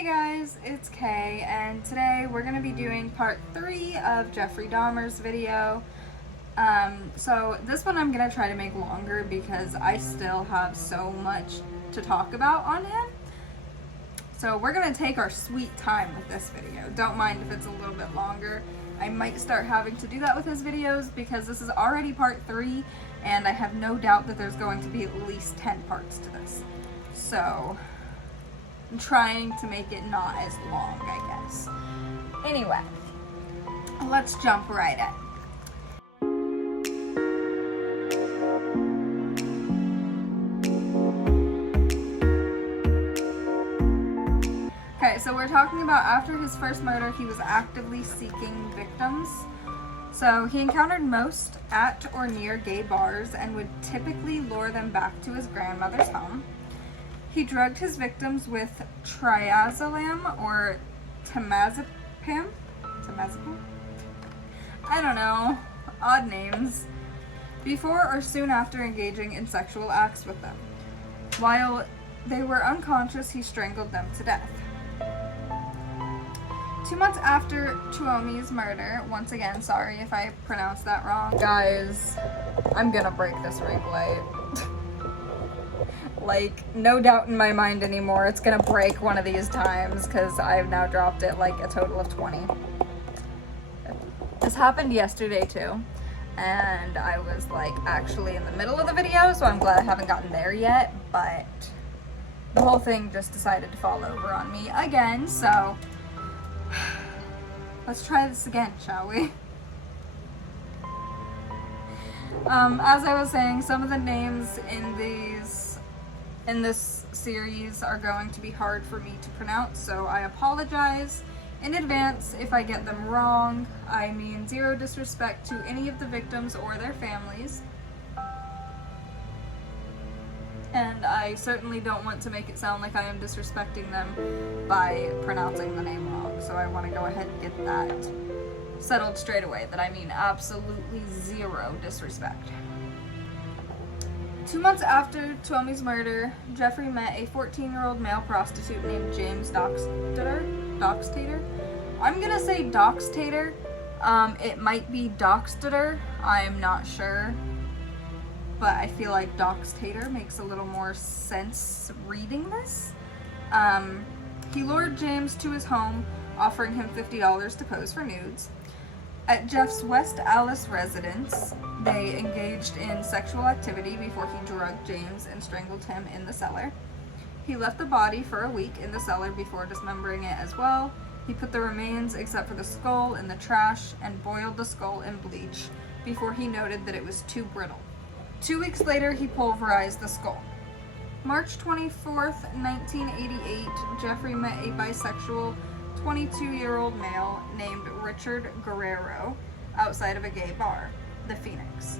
Hey guys, it's Kay, and today we're going to be doing part 3 of Jeffrey Dahmer's video. So this one I'm going to try to make longer because I still have so much to talk about on him. So we're going to take our sweet time with this video. Don't mind if it's a little bit longer. I might start having to do that with his videos because this is already part 3 and I have no doubt that there's going to be at least 10 parts to this. So I'm trying to make it not as long, I guess. Anyway, let's jump right in. Okay, so we're talking about after his first murder, he was actively seeking victims. So he encountered most at or near gay bars and would typically lure them back to his grandmother's home. He drugged his victims with triazolam or temazepam? I don't know. Odd names. Before or soon after engaging in sexual acts with them. While they were unconscious, he strangled them to death. 2 months after Tuomi's murder, once again, sorry if I pronounced that wrong. Guys, I'm gonna break this ring light. Like, no doubt in my mind anymore, it's gonna break one of these times because I've now dropped it like a total of 20. This happened yesterday too, and I was like actually in the middle of the video, so I'm glad I haven't gotten there yet, but the whole thing just decided to fall over on me again, so let's try this again, shall we? As I was saying, some of the names in this series are going to be hard for me to pronounce, so I apologize in advance if I get them wrong. I mean zero disrespect to any of the victims or their families. And I certainly don't want to make it sound like I am disrespecting them by pronouncing the name wrong. So I want to go ahead and get that settled straight away, that I mean absolutely zero disrespect. 2 months after Tuomi's murder, Jeffrey met a 14-year-old male prostitute named James Doxtater. I'm gonna say Doxtater. It might be Doxtater. I'm not sure. But I feel like Doxtater makes a little more sense reading this. He lured James to his home, offering him $50 to pose for nudes. At Jeff's West Allis residence, they engaged in sexual activity before he drugged James and strangled him in the cellar. He left the body for a week in the cellar before dismembering it as well. He put the remains, except for the skull, in the trash and boiled the skull in bleach before he noted that it was too brittle. 2 weeks later, he pulverized the skull. March 24th, 1988, Jeffrey met a bisexual 22-year-old male named Richard Guerrero outside of a gay bar, the Phoenix.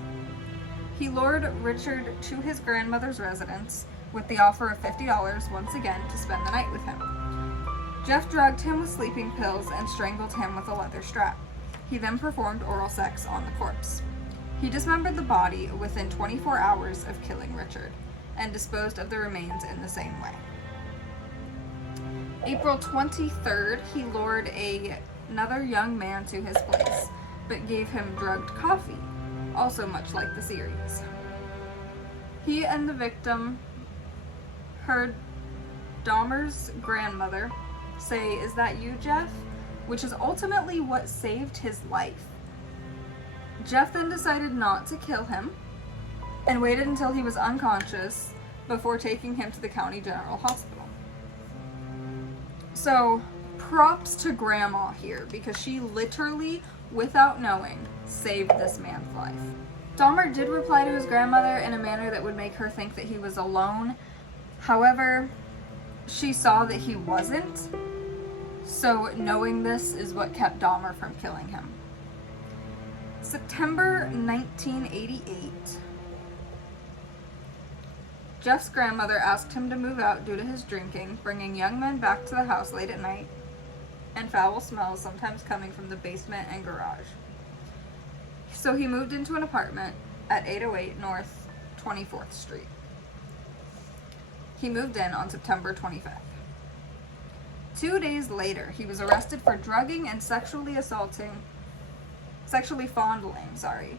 He lured Richard to his grandmother's residence with the offer of $50 once again to spend the night with him. Jeff drugged him with sleeping pills and strangled him with a leather strap. He then performed oral sex on the corpse. He dismembered the body within 24 hours of killing Richard and disposed of the remains in the same way. April 23rd, he lured another young man to his place, but gave him drugged coffee, also much like the series. He and the victim heard Dahmer's grandmother say, "Is that you, Jeff?" which is ultimately what saved his life. Jeff then decided not to kill him and waited until he was unconscious before taking him to the county general hospital. So, props to Grandma here, because she literally, without knowing, saved this man's life. Dahmer did reply to his grandmother in a manner that would make her think that he was alone. However, she saw that he wasn't, so knowing this is what kept Dahmer from killing him. September 1988, Jeff's grandmother asked him to move out due to his drinking, bringing young men back to the house late at night, and foul smells sometimes coming from the basement and garage. So he moved into an apartment at 808 North 24th Street. He moved in on September 25th. 2 days later, he was arrested for drugging and sexually fondling,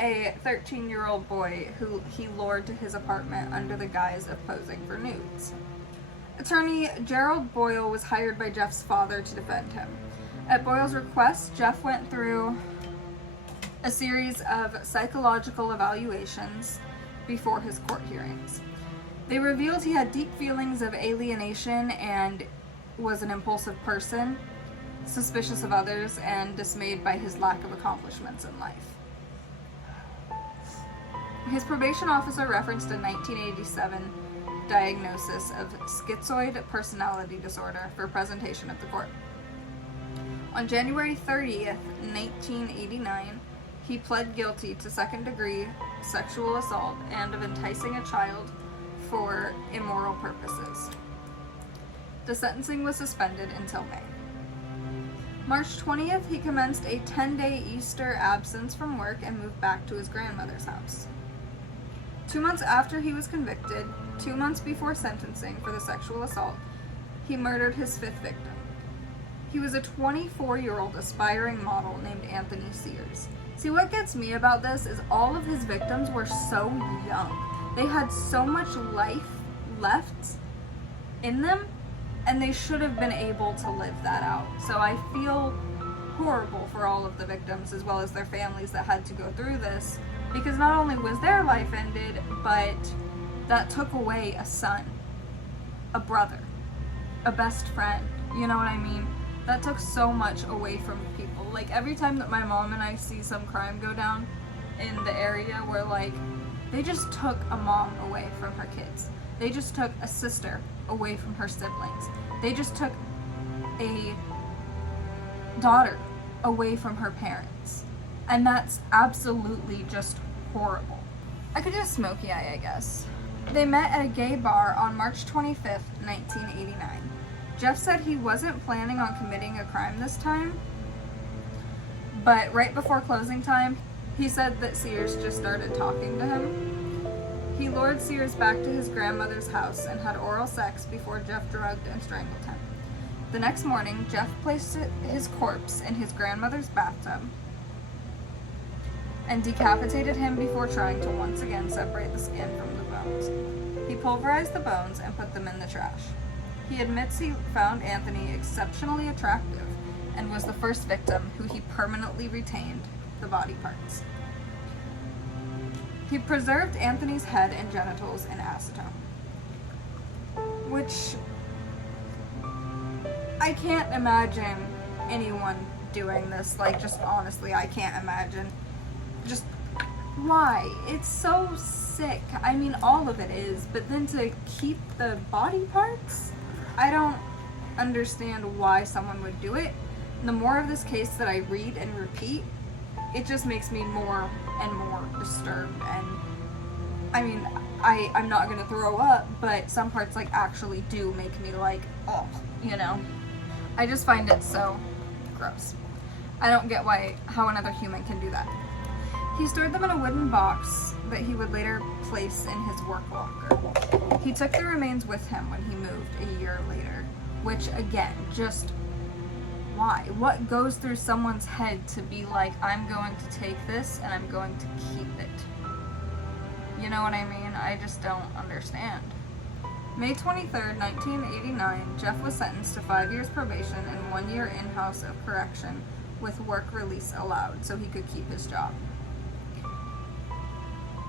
a 13-year-old boy who he lured to his apartment under the guise of posing for nudes. Attorney Gerald Boyle was hired by Jeff's father to defend him. At Boyle's request, Jeff went through a series of psychological evaluations before his court hearings. They revealed he had deep feelings of alienation and was an impulsive person, suspicious of others, and dismayed by his lack of accomplishments in life. His probation officer referenced a 1987 diagnosis of schizoid personality disorder for presentation at the court. On January 30th, 1989, he pled guilty to second-degree sexual assault and of enticing a child for immoral purposes. The sentencing was suspended until May. March 20th, he commenced a 10-day Easter absence from work and moved back to his grandmother's house. 2 months after he was convicted, 2 months before sentencing for the sexual assault, he murdered his 5th victim. He was a 24-year-old aspiring model named Anthony Sears. See, what gets me about this is all of his victims were so young. They had so much life left in them, and they should have been able to live that out. So I feel horrible for all of the victims as well as their families that had to go through this, because not only was their life ended, but that took away a son, a brother, a best friend, you know what I mean? That took so much away from people. Like, every time that my mom and I see some crime go down in the area where, like, they just took a mom away from her kids. They just took a sister away from her siblings. They just took a daughter away from her parents. And that's absolutely just horrible. I could do a smoky eye, I guess. They met at a gay bar on March 25th, 1989. Jeff said he wasn't planning on committing a crime this time, but right before closing time, he said that Sears just started talking to him. He lured Sears back to his grandmother's house and had oral sex before Jeff drugged and strangled him. The next morning, Jeff placed his corpse in his grandmother's bathtub and decapitated him before trying to once again separate the skin from the bones. He pulverized the bones and put them in the trash. He admits he found Anthony exceptionally attractive and was the first victim who he permanently retained the body parts. He preserved Anthony's head and genitals in acetone, which I can't imagine anyone doing this. Like, just honestly, I can't imagine. Just why? It's so sick. I mean, all of it is, but then to keep the body parts? I don't understand why someone would do it. The more of this case that I read and repeat, it just makes me more and more disturbed. And I mean, I'm not gonna throw up, but some parts like actually do make me like, oh, you know. I just find it so gross. I don't get how another human can do that. He stored them in a wooden box that he would later place in his work locker. He took the remains with him when he moved a year later, which again, just why? What goes through someone's head to be like, I'm going to take this and I'm going to keep it? You know what I mean? I just don't understand. May 23rd, 1989, Jeff was sentenced to 5 years probation and 1 year in-house of correction with work release allowed so he could keep his job.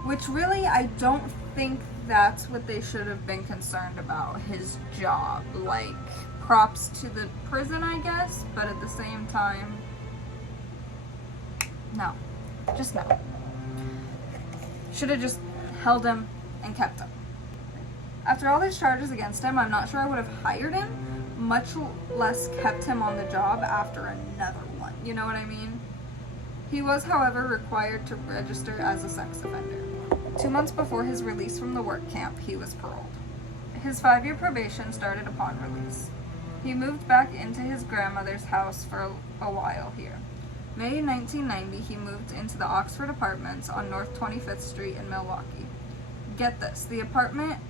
Which really, I don't think that's what they should have been concerned about, his job. Like, props to the prison, I guess, but at the same time, no. Just no. Should have just held him and kept him. After all these charges against him, I'm not sure I would have hired him, much less kept him on the job after another one. You know what I mean? He was, however, required to register as a sex offender. 2 months before his release from the work camp, he was paroled. His 5-year probation started upon release. He moved back into his grandmother's house for a while here. May 1990, he moved into the Oxford Apartments on North 25th Street in Milwaukee. Get this, the apartment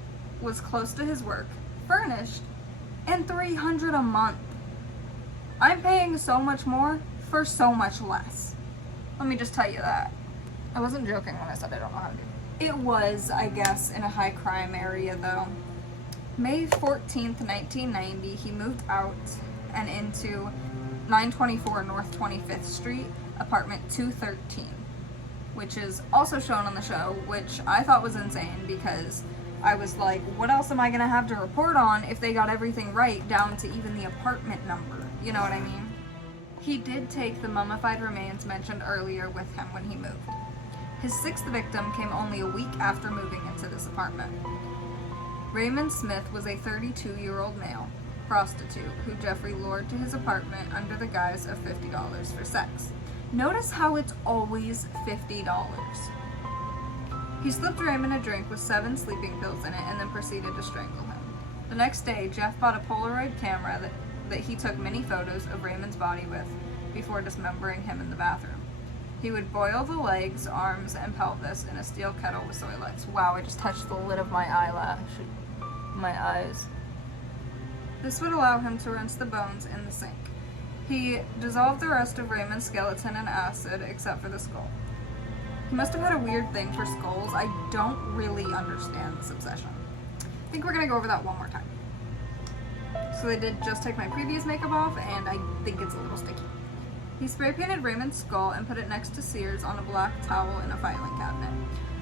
was close to his work, furnished, and $300 a month. I'm paying so much more for so much less. Let me just tell you that. I wasn't joking when I said I don't know how to do it. It was, I guess, in a high crime area though. May 14th, 1990, he moved out and into 924 North 25th Street, apartment 213, which is also shown on the show, which I thought was insane because I was like, what else am I gonna have to report on if they got everything right down to even the apartment number? You know what I mean? He did take the mummified remains mentioned earlier with him when he moved. His sixth victim came only a week after moving into this apartment. Raymond Smith was a 32-year-old male prostitute who Jeffrey lured to his apartment under the guise of $50 for sex. Notice how it's always $50. He slipped Raymond a drink with 7 sleeping pills in it and then proceeded to strangle him. The next day, Jeff bought a Polaroid camera that he took many photos of Raymond's body with before dismembering him in the bathroom. He would boil the legs, arms, and pelvis in a steel kettle with soy lights. Wow, I just touched the lid of my eyelash. My eyes. This would allow him to rinse the bones in the sink. He dissolved the rest of Raymond's skeleton in acid except for the skull. He must have had a weird thing for skulls. I don't really understand this obsession. I think we're gonna go over that one more time. So they did just take my previous makeup off, and I think it's a little sticky. He spray painted Raymond's skull and put it next to Sears on a black towel in a filing cabinet.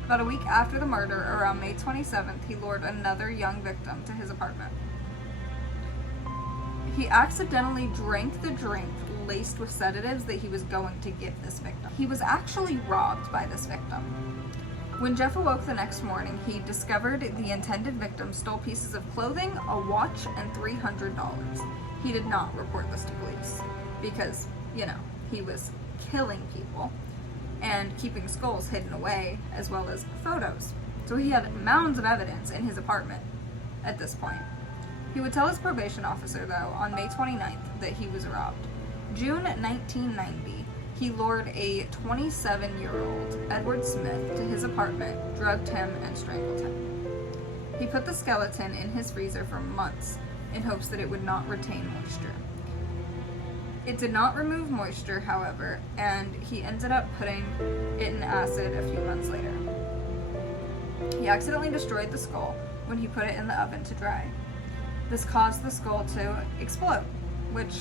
About a week after the murder, around May 27th, he lured another young victim to his apartment. He accidentally drank the drink laced with sedatives that he was going to give this victim. He was actually robbed by this victim. When Jeff awoke the next morning, he discovered the intended victim stole pieces of clothing, a watch, and $300. He did not report this to police because, you know, he was killing people and keeping skulls hidden away, as well as photos. So he had mounds of evidence in his apartment at this point. He would tell his probation officer, though, on May 29th that he was robbed. June 1990, he lured a 27-year-old Edward Smith to his apartment, drugged him, and strangled him. He put the skeleton in his freezer for months in hopes that it would not retain moisture. It did not remove moisture, however, and he ended up putting it in acid a few months later. He accidentally destroyed the skull when he put it in the oven to dry. This caused the skull to explode, which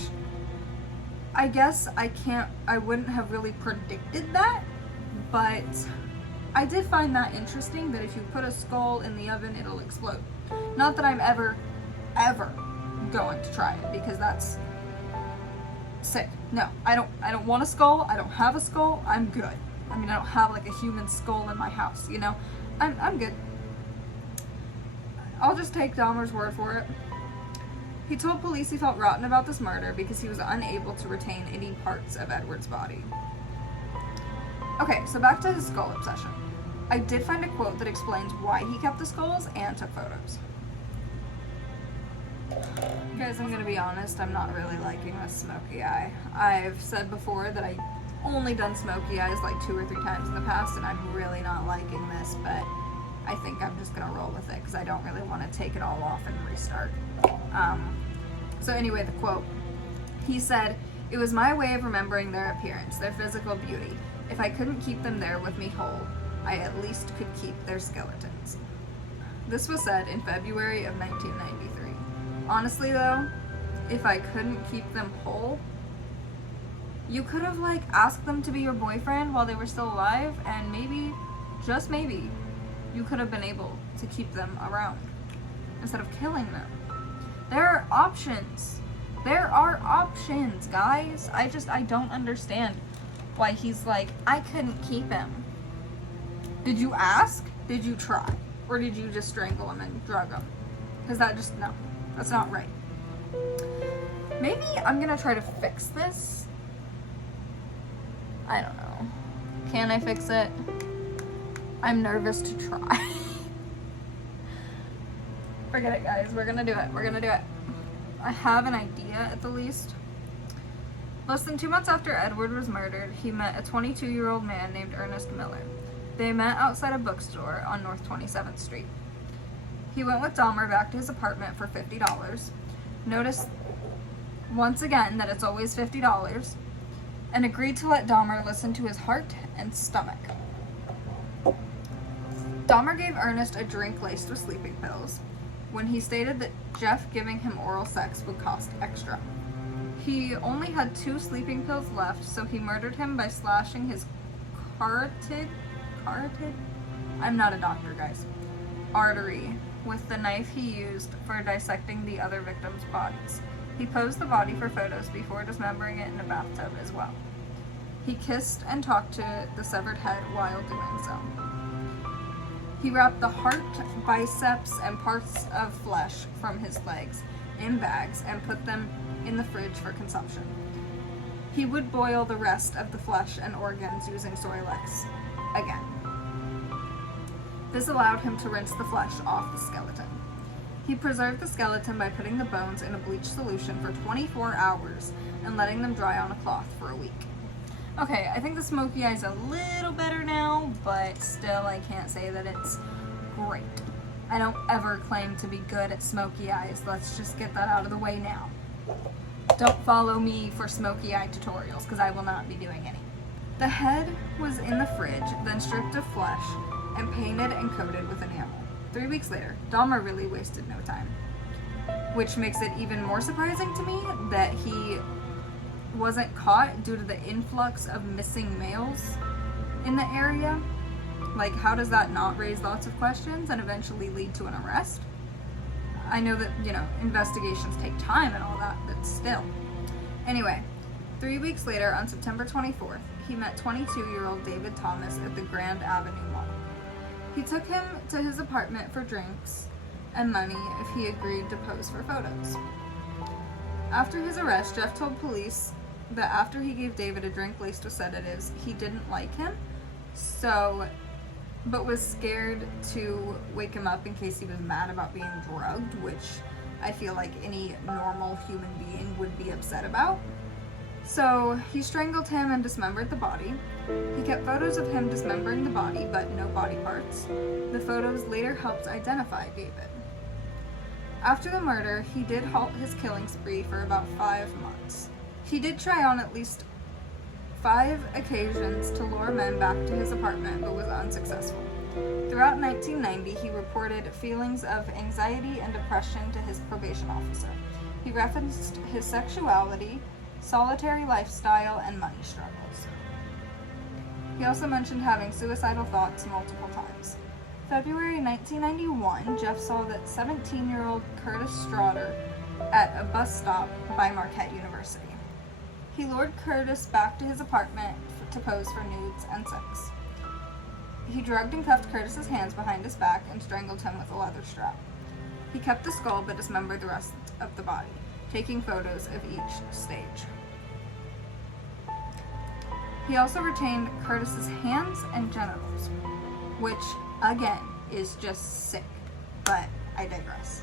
I guess I wouldn't have really predicted that, but I did find that interesting that if you put a skull in the oven, it'll explode. Not that I'm ever going to try it, because that's sick. No, I don't want a skull. I don't have a skull. I'm good. I mean, I don't have like a human skull in my house, you know? I'm good. I'll just take Dahmer's word for it. He told police he felt rotten about this murder because he was unable to retain any parts of Edward's body. Okay, so back to his skull obsession. I did find a quote that explains why he kept the skulls and took photos. Guys, I'm gonna be honest, I'm not really liking this smoky eye. I've said before that I only done smoky eyes like 2 or 3 times in the past, and I'm really not liking this, but I think I'm just gonna roll with it because I don't really want to take it all off and restart. So anyway, the quote. He said, "It was my way of remembering their appearance, their physical beauty. If I couldn't keep them there with me whole, I at least could keep their skeletons." This was said in February of 1993. Honestly though, if I couldn't keep them whole, you could have like asked them to be your boyfriend while they were still alive, and maybe, just maybe, you could have been able to keep them around instead of killing them. There are options. There are options, guys. I don't understand why he's like, I couldn't keep him. Did you ask? Did you try? Or did you just strangle him and drug him? Because no, that's not right. Maybe I'm gonna try to fix this. I don't know. Can I fix it? I'm nervous to try. Forget it, guys. We're gonna do it. We're gonna do it. I have an idea, at the least. Less than 2 months after Edward was murdered, he met a 22-year-old man named Ernest Miller. They met outside a bookstore on North 27th Street. He went with Dahmer back to his apartment for $50. noticed once again that it's always $50, and agreed to let Dahmer listen to his heart and stomach. Dahmer gave Ernest a drink laced with sleeping pills when he stated that Jeff giving him oral sex would cost extra. He only had 2 sleeping pills left, so he murdered him by slashing his carotid? I'm not a doctor, guys. Artery with the knife he used for dissecting the other victims' bodies. He posed the body for photos before dismembering it in a bathtub as well. He kissed and talked to the severed head while doing so. He wrapped the heart, biceps, and parts of flesh from his legs in bags and put them in the fridge for consumption. He would boil the rest of the flesh and organs using Soilex again. This allowed him to rinse the flesh off the skeleton. He preserved the skeleton by putting the bones in a bleach solution for 24 hours and letting them dry on a cloth for a week. Okay, I think the smoky eye's a little better now, but still I can't say that it's great. I don't ever claim to be good at smoky eyes. Let's just get that out of the way now. Don't follow me for smoky eye tutorials, because I will not be doing any. The head was in the fridge, then stripped of flesh and painted and coated with enamel. 3 weeks later, Dahmer really wasted no time, which makes it even more surprising to me that he wasn't caught due to the influx of missing males in the area. Like, how does that not raise lots of questions and eventually lead to an arrest? I know that, investigations take time and all that, but still. Anyway, 3 weeks later, on September 24th, he met 22-year-old David Thomas at the Grand Avenue Mall. He took him to his apartment for drinks and money if he agreed to pose for photos. After his arrest, Jeff told police that after he gave David a drink laced with sedatives, he didn't like him, but was scared to wake him up in case he was mad about being drugged, which I feel like any normal human being would be upset about. So he strangled him and dismembered the body. He kept photos of him dismembering the body, but no body parts. The photos later helped identify David. After the murder, he did halt his killing spree for about 5 months. He did try on at least 5 occasions to lure men back to his apartment, but was unsuccessful. Throughout 1990, he reported feelings of anxiety and depression to his probation officer. He referenced his sexuality, solitary lifestyle, and money struggles. He also mentioned having suicidal thoughts multiple times. February 1991, Jeff saw that 17-year-old Curtis Straughter at a bus stop by Marquette University. He lured Curtis back to his apartment to pose for nudes and sex. He drugged and cuffed Curtis's hands behind his back and strangled him with a leather strap. He kept the skull but dismembered the rest of the body, taking photos of each stage. He also retained Curtis's hands and genitals, which, again, is just sick, but I digress.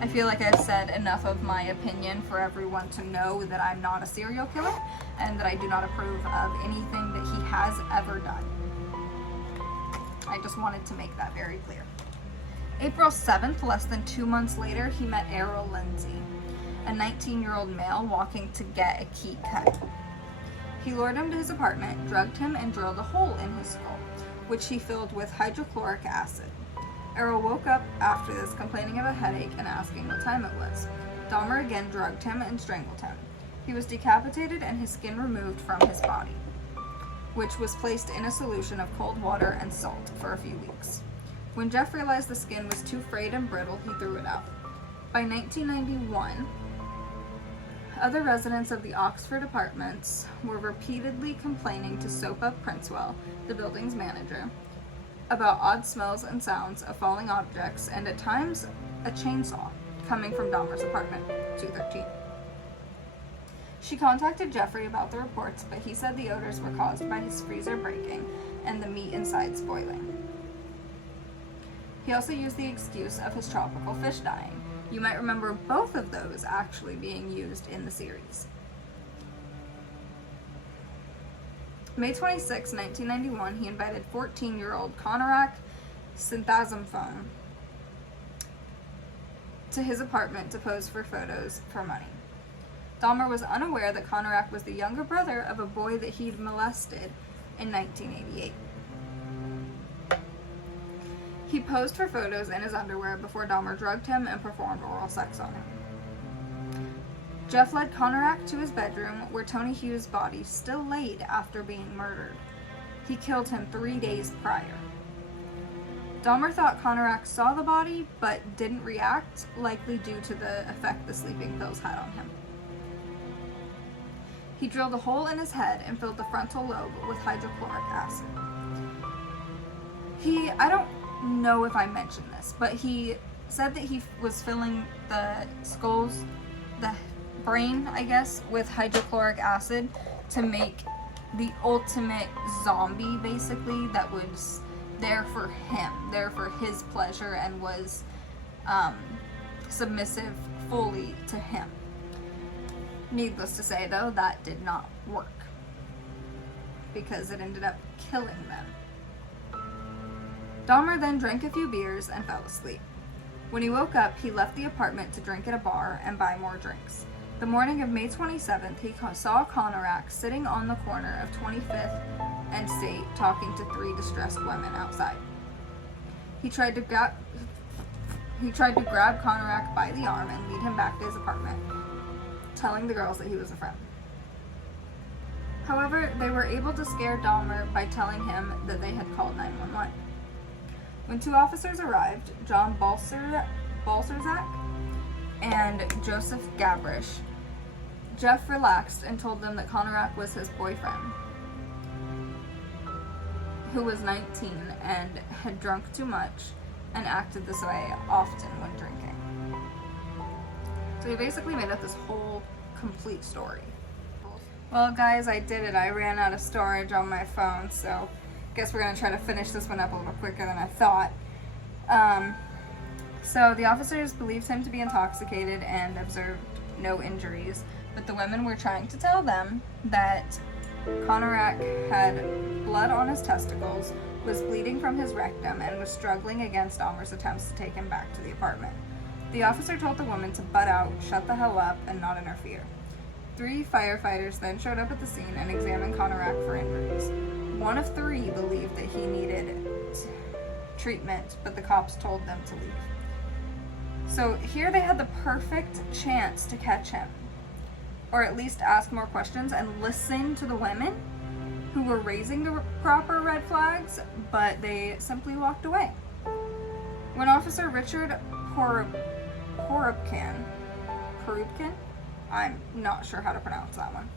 I feel like I've said enough of my opinion for everyone to know that I'm not a serial killer and that I do not approve of anything that he has ever done. I just wanted to make that very clear. April 7th, less than 2 months later, he met Errol Lindsay, a 19-year-old male walking to get a key cut. He lured him to his apartment, drugged him, and drilled a hole in his skull, which he filled with hydrochloric acid. Errol woke up after this, complaining of a headache and asking what time it was. Dahmer again drugged him and strangled him. He was decapitated and his skin removed from his body, which was placed in a solution of cold water and salt for a few weeks. When Jeff realized the skin was too frayed and brittle, he threw it out. By 1991, other residents of the Oxford apartments were repeatedly complaining to Soap Up Princewell, the building's manager, about odd smells and sounds of falling objects and at times a chainsaw coming from Dahmer's apartment, 213. She contacted Jeffrey about the reports, but he said the odors were caused by his freezer breaking and the meat inside spoiling. He also used the excuse of his tropical fish dying. You might remember both of those actually being used in the series. May 26, 1991, he invited 14-year-old Conorak Synthasmphone to his apartment to pose for photos for money. Dahmer was unaware that Konarak was the younger brother of a boy that he'd molested in 1988. He posed for photos in his underwear before Dahmer drugged him and performed oral sex on him. Jeff led Konarak to his bedroom, where Tony Hughes' body still laid after being murdered. He killed him 3 days prior. Dahmer thought Konarak saw the body, but didn't react, likely due to the effect the sleeping pills had on him. He drilled a hole in his head and filled the frontal lobe with hydrochloric acid. I don't know if I mentioned this, but he said that he was filling the brain, I guess, with hydrochloric acid to make the ultimate zombie, basically, that was there for him, there for his pleasure, and was submissive fully to him. Needless to say, though, that did not work, because it ended up killing them. Dahmer then drank a few beers and fell asleep. When he woke up, he left the apartment to drink at a bar and buy more drinks. The morning of May 27th, he saw Konarak sitting on the corner of 25th and State talking to 3 distressed women outside. He tried to grab Konarak by the arm and lead him back to his apartment, telling the girls that he was a friend. However, they were able to scare Dahmer by telling him that they had called 911. When 2 officers arrived, John Balcerzak and Joseph Gabrish, Jeff relaxed and told them that Konarak was his boyfriend, who was 19 and had drunk too much and acted this way often when drinking. So he basically made up this whole complete story. Well, guys, I did it. I ran out of storage on my phone, so I guess we're going to try to finish this one up a little quicker than I thought. So the officers believed him to be intoxicated and observed no injuries, but the women were trying to tell them that Konarak had blood on his testicles, was bleeding from his rectum, and was struggling against Dahmer's attempts to take him back to the apartment. The officer told the woman to butt out, shut the hell up, and not interfere. 3 firefighters then showed up at the scene and examined Konarak for injuries. 1 of 3 believed that he needed treatment, but the cops told them to leave. So here they had the perfect chance to catch him, or at least ask more questions and listen to the women who were raising the proper red flags, but they simply walked away. When Officer Richard Porubkin, I'm not sure how to pronounce that one,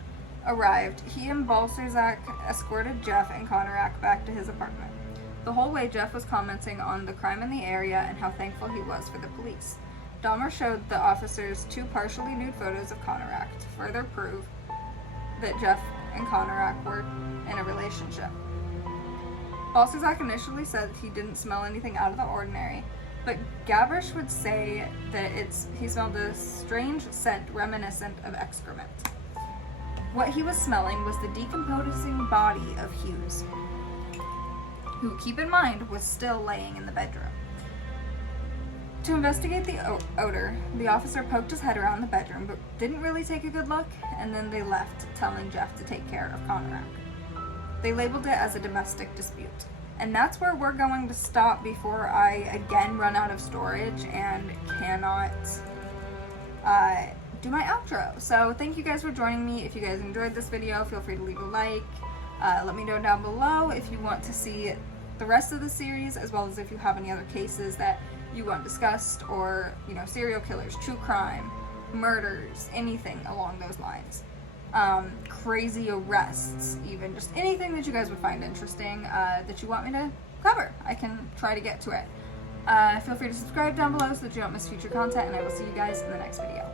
arrived, he and Balcerzak escorted Jeff and Konarak back to his apartment. The whole way, Jeff was commenting on the crime in the area and how thankful he was for the police. Dahmer showed the officers 2 partially nude photos of Konarak to further prove that Jeff and Konarak were in a relationship. Balcerzak initially said he didn't smell anything out of the ordinary, but Gabrish would say that he smelled a strange scent reminiscent of excrement. What he was smelling was the decomposing body of Hughes, who, keep in mind, was still laying in the bedroom. To investigate the odor, the officer poked his head around the bedroom, but didn't really take a good look, and then they left, telling Jeff to take care of Konarak. They labeled it as a domestic dispute. And that's where we're going to stop before I again run out of storage and cannot do my outro. So thank you guys for joining me. If you guys enjoyed this video, feel free to leave a like. Let me know down below if you want to see the rest of the series, as well as if you have any other cases that you want discussed, or, you know, serial killers, true crime, murders, anything along those lines. Crazy arrests, even just anything that you guys would find interesting that you want me to cover. I can try to get to it. Feel free to subscribe down below so that you don't miss future content, and I will see you guys in the next video.